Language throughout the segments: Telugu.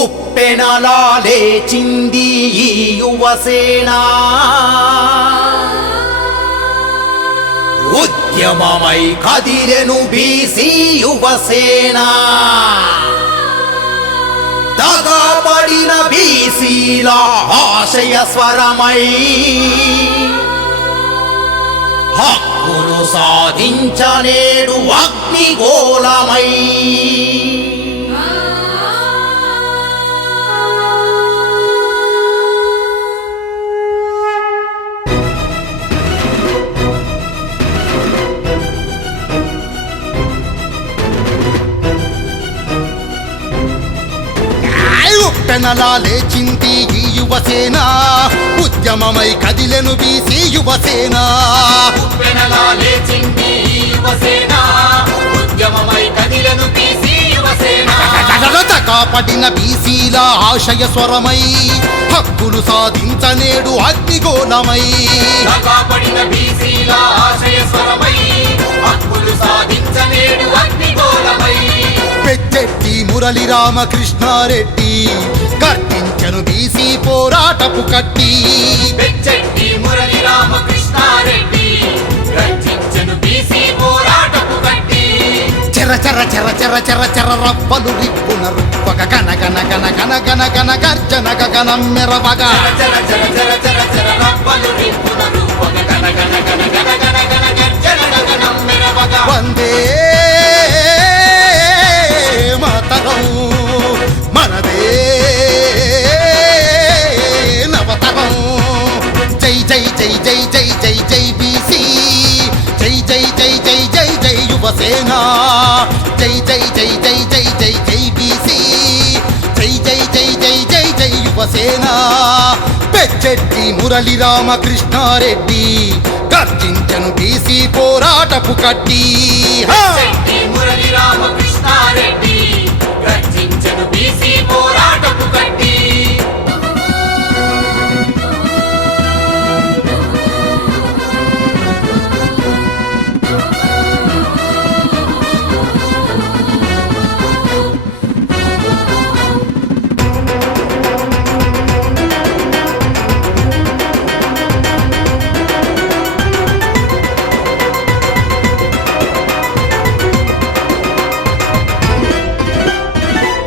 ఉప్పెనలా లేచింది ఈ యువసేన, ఉద్యమమై కదిలెను బీసీ యువసేన. దగాపడిన బీసీల ఆశయ స్వరమై హక్కును సాధించనేడు అగ్నిగోళమై. ఉప్పెనలా లేచింది ఈ యువసేన, ఉద్యమమై కదిలెను బీసీ యువసేన. ఉప్పెనలా లేచింది ఈ యువసేన, ఉద్యమమై కదిలెను బీసీ యువసేన. కాపాడిన బీసీల ఆశయ స్వరమై హక్కులు సాధించనేడు అగ్నిగోళమై. కాపాడిన బీసీల ఆశయ స్వరమై హక్కులు సాధించనేడు అగ్నిగోళమై. పెచ్చెట్టి మురళి రామకృష్ణారెడ్డి కర్తించను బీసీ పోరాటపు కట్టి. పెచ్చెట్టి మురళి రామకృష్ణారెడ్డి రచించెను బీసీ పోరాటపు కట్టి. చెర చెర చెర చెర చెర చెర రవ్వలు రిప్పున రుప్పక గన గన గన గన గన గన గర్జన గగనం మెరవగ. చర చర చర చర చర రవ్వలు రిప్పున రూపక గన గన గన గన గన గన గర్జన గగనం మెరవగ. వందే మాతరం మనదే నవతరం. జై జై జై జై జై జై జై బీసీ, జై జై జై జై జై జై యువసేన. జై జై జై జై జై జై జై బీసీ, జై జై జై జై జై జై యువసేన. పెచ్చెట్టి మురళి రామకృష్ణారెడ్డి గర్జించను బీసీ పోరాటపు కట్టి. పెచ్చెట్టి మురళి రామకృష్ణారెడ్డి రచించెను బీసీ పోరాటపు కట్టి.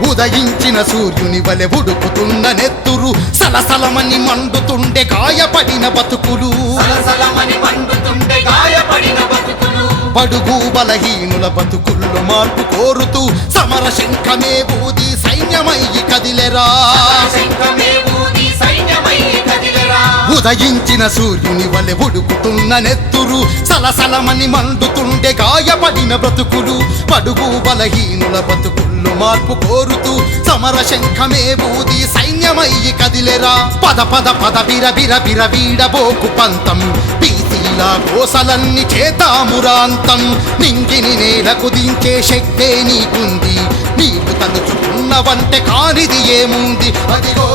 ఉదయించిన సూర్యుని వలె ఉడుకుతున్న నెత్తురు, సలసలమని మండుతుండే గాయపడిన బతుకులు. సలసలమని మండుతుండే గాయపడిన బతుకులు. బడుగు బలహీనుల బతుకుల్లో మార్పు కోరుతూ సమర శంఖమే ఊది సైన్యమయ్యి కదిలెరా. శంఖమే ఊది సైన్యమయ్యి కదిలెరా. ఉదయించిన సూర్యుని వలె ఉడుకుతున్న నెత్తురు, సలసలమని మండుతుండే గాయపడిన బ్రతుకులు. బడుగు బలహీనుల బతుకుల్లో మార్పు కోరుతూ సమర శంఖమే ఊది సైన్యమయ్యి కదిలెరా. పద పద పద బిర బిర బిర వీడబోకు పంతం, బీసీల కోసలన్నీ చేతామురాంతం. నింగిని నేలకు దించే శక్తే నీకుంది, నీవు తలుచుకున్నవంటే కానిది ఏముంది. అదిగో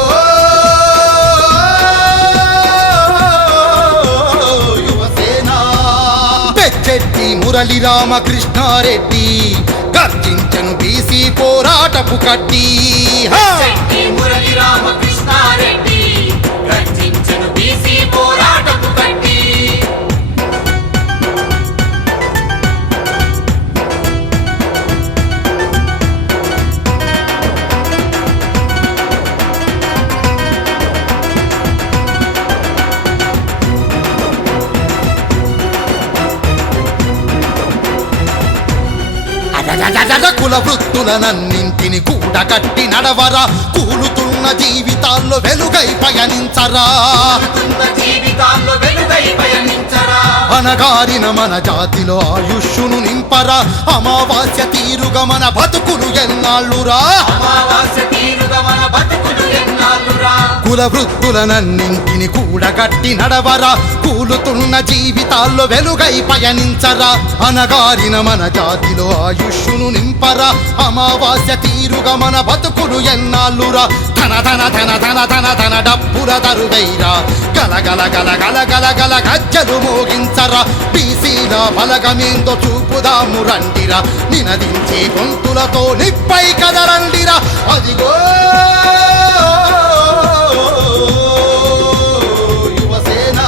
పెచ్చెట్టి మురళి రామకృష్ణారెడ్డి గర్జించను బీసీ పోరాటపు కట్టి. పెచ్చెట్టి మురళి రామకృష్ణారెడ్డి రచించెను బీసీ పోరాటపు కట్టి. కుల వృత్తులనన్నింటిని కూడగట్టి నడవరా, కూలుతున్న జీవితాల్లో వెలుగై పయనించరా. జీవితాల్లో వెలుగై పయనించరా. అనగారిన మన జాతిలో ఆయుష్ను నింపరా, అమావాస్య తీరుగా మన బతుకులు ఎన్నాళ్ళురా. అమావాస్య తీరుగా మన బతుకులు ఎన్నాళ్ళురా. కుల వృత్తులనన్నింటిని కూడగట్టి నడవరా, కూలుతున్న జీవితాల్లో వెలుగై పయనించరా, అనగారిన మన జాతిలో ఆయుష్ను నింపరా, అమావాస్య తీరుగా మన బతుకులు ఎన్నాళ్ళురా, ధన ధన ధన ధన ధన ధన డప్పుల దరువైరా, గల గల గల గల గల గల గజ్జలు మోగించరా, బీసీల బలగమేందో చూపుదాము రండిరా, నినదించే గొంతులతో నిప్పై కదరండిరా, అదిగో యువసేన.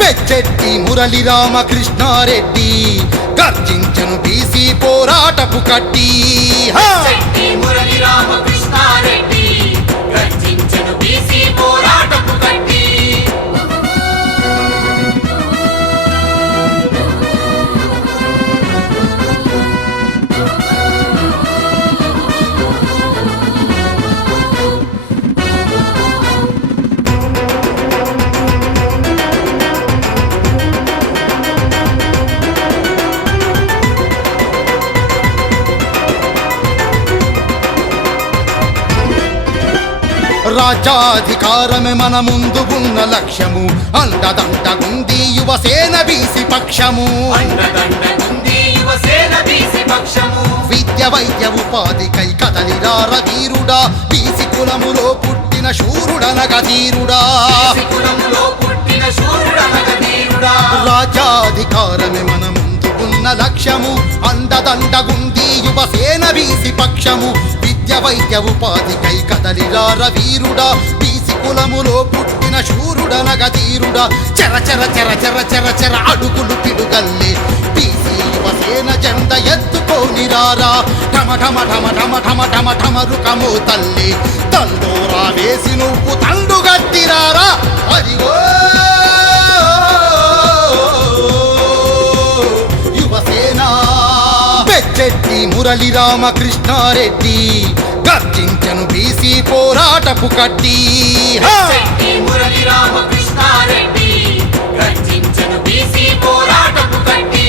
పెచ్చెట్టి మురళి రామకృష్ణారెడ్డి గర్జించను బీసీ పోరాటపు కట్టి. శెట్టి మురళి రామకృష్ణారెడ్డి గర్జించెను బీసీ పోరాటపు కట్టి. రాజ్యాధికారమే మన ముందు ఉన్న లక్ష్యము, అండదండగుంది యువసేన బీసీ పక్షము, అండదండగుంది యువసేన బీసీ పక్షము. విద్య వైద్య ఉపాధికై కదలిరార వీరుడా, బీసీ కులములో పుట్టిన శూరుడనగ ధీరుడా, బీసీ కులములో పుట్టిన శూరుడనగ ధీరుడా. రాజ్యాధికారమే మన ముందు ఉన్న లక్ష్యము, అండదండగుంది యువసేన బీసీ పక్షము, విద్య వైద్య ఉపాధికై కదలిరార వీరుడా, బీసీ కులములో పుట్టిన శూరుడనగ ధీరుడా, చెర చెర చెర చెర చెర చెర అడుగులు పిడుగల్లే బీసీ యువసేన జెండ ఎత్తుకోనిరారా, ఠమ ఠమ ఠమ ఠమ ఠమ ఠమ ఠమరుకమో తల్లి, తండోరా వేసి నువ్వు తండు గట్టిరారా, అదిగో యువసేన. పెచ్చెట్టి మురళి రామకృష్ణారెడ్డి గర్జించను బీసీ పోరాటపు కట్టి. శెట్టి మురళి రామకృష్ణారెడ్డి గర్జించెను బీసీ పోరాటపు కట్టి.